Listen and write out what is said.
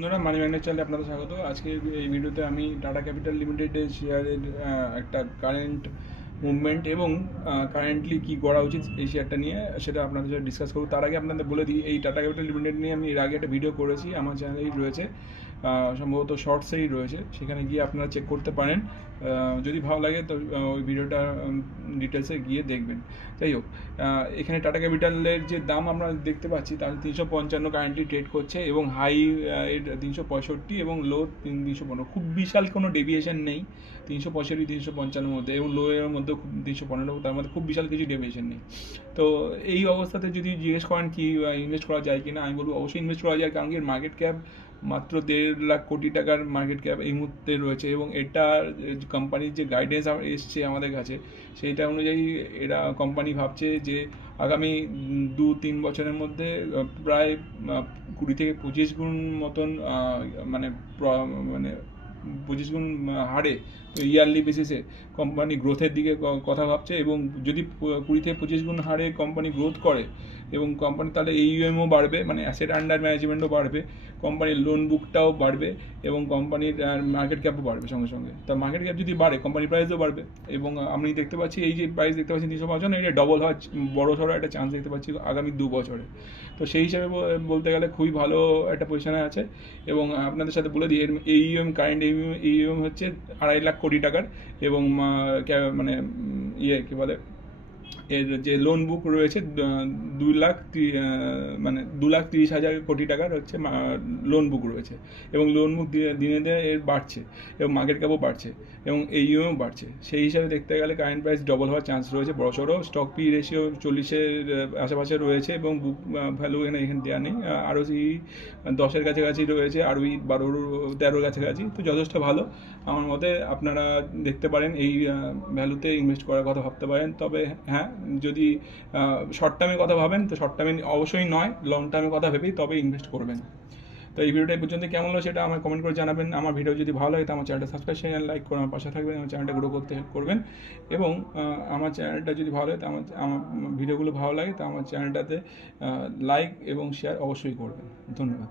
বন্ধুরা, money magnet চ্যানেলে আপনাদের স্বাগত। আজকে এই ভিডিওতে আমি টাটা ক্যাপিটাল লিমিটেডের শেয়ারের একটা কারেন্ট মুভমেন্ট এবং কারেন্টলি কী করা উচিত এই শেয়ারটা নিয়ে সেটা আপনাদের সাথে ডিসকাস করব। তার আগে আপনাদের বলে দিই, এই টাটা ক্যাপিটাল লিমিটেড নিয়ে আমি এর আগে একটা ভিডিও করেছি, আমার চ্যানেলেই রয়েছে, সম্ভবত শর্টসেই রয়েছে, সেখানে গিয়ে আপনারা চেক করতে পারেন। যদি ভালো লাগে তো ওই ভিডিওটা ডিটেলসে গিয়ে দেখবেন। যাই হোক, এখানে টাটা ক্যাপিটালের যে দাম আমরা দেখতে পাচ্ছি তার 355 কারেন্টলি ট্রেড করছে এবং হাই এর 365 এবং লো 315। খুব বিশাল কোনো ডেভিয়েশন নেই 365 355 মধ্যে, এবং লো এর মধ্যে 315, তার মধ্যে খুব বিশাল কিছু ডেভিয়েশন নেই। তো এই অবস্থাতে যদি জিজ্ঞেস করেন কি ইনভেস্ট করা যায় কিনা, আমি বলবো অবশ্যই ইনভেস্ট করা যায়, কারণ কি এর মার্কেট ক্যাপ মাত্র 1.5 লাখ কোটি টাকার মার্কেট ক্যাপ এই মুহূর্তে রয়েছে, এবং এটা কোম্পানির যে গাইডেন্স এসছে আমাদের কাছে সেইটা অনুযায়ী এরা কোম্পানি ভাবছে যে আগামী 2-3 বছরের মধ্যে প্রায় 20 থেকে 25 গুণ মতন মানে মানে 25 গুণ হারে ইয়ারলি বেসিসে কোম্পানি গ্রোথের দিকে কথা ভাবছে। এবং যদি 20 থেকে 25 গুণ হারে কোম্পানি গ্রোথ করে এবং কোম্পানি তাহলে এইউএমও বাড়বে, মানে অ্যাসেট আন্ডার ম্যানেজমেন্টও বাড়বে, কোম্পানির লোন বুকটাও বাড়বে এবং কোম্পানির মার্কেট ক্যাপও বাড়বে সঙ্গে সঙ্গে। তা মার্কেট ক্যাপ যদি বাড়ে কোম্পানির প্রাইসও বাড়বে, এবং আমি দেখতে পাচ্ছি এই যে প্রাইস দেখতে পাচ্ছি 355, এটা ডবল হওয়ার বড় সড়ো একটা চান্স দেখতে পাচ্ছি আগামী 2 বছরে। তো সেই হিসাবে বলতে গেলে খুবই ভালো একটা পজিশনে আছে। এবং আপনাদের সাথে বলে দিই, এর এইউএম কারেন্ট এইউএম হচ্ছে 2.5 লাখ কোটি টাকার, এবং মানে কী বলে, এর যে লোন বুক রয়েছে 2,30,000 কোটি টাকার হচ্ছে লোন বুক রয়েছে, এবং লোন বুক দিনে দিনে এর বাড়ছে এবং মার্কেট ক্যাপও বাড়ছে এবং এইউএমও বাড়ছে। সেই হিসাবে দেখতে গেলে কারেন্ট প্রাইস ডবল হওয়ার চান্স রয়েছে বড় সড়ো। স্টক পি রেশিও 40-এর আশেপাশে রয়েছে এবং বুক ভ্যালু এখানে দেওয়া নেই, আরও 10-এর কাছাকাছি রয়েছে, আরও 12-13-র কাছাকাছি। তো যথেষ্ট ভালো আমার মতে। আপনারা দেখতে পারেন, এই ভ্যালুতে ইনভেস্ট করার কথা ভাবতে পারেন। তবে হ্যাঁ, যদি শর্ট টার্মের কথা ভাবেন তো শর্ট টার্মে অবশ্যই নয়, লং টার্মের কথা ভেবেই তবে ইনভেস্ট করবেন। তো এই ভিডিওটা এই পর্যন্ত কেমন হলো সেটা আমার কমেন্ট করে জানাবেন। আমার ভিডিও যদি ভালো লাগে তো আমার চ্যানেলটা সাবস্ক্রাইব শেয়ার লাইক করে আমার পাশে থাকবেন, আমার চ্যানেলটা গ্রো করতে হেল্প করবেন। এবং আমার চ্যানেলটা যদি ভালো লাগে তো আমার ভিডিওগুলো ভালো লাগে তো আমার চ্যানেলটাতে লাইক এবং শেয়ার অবশ্যই করবেন। ধন্যবাদ।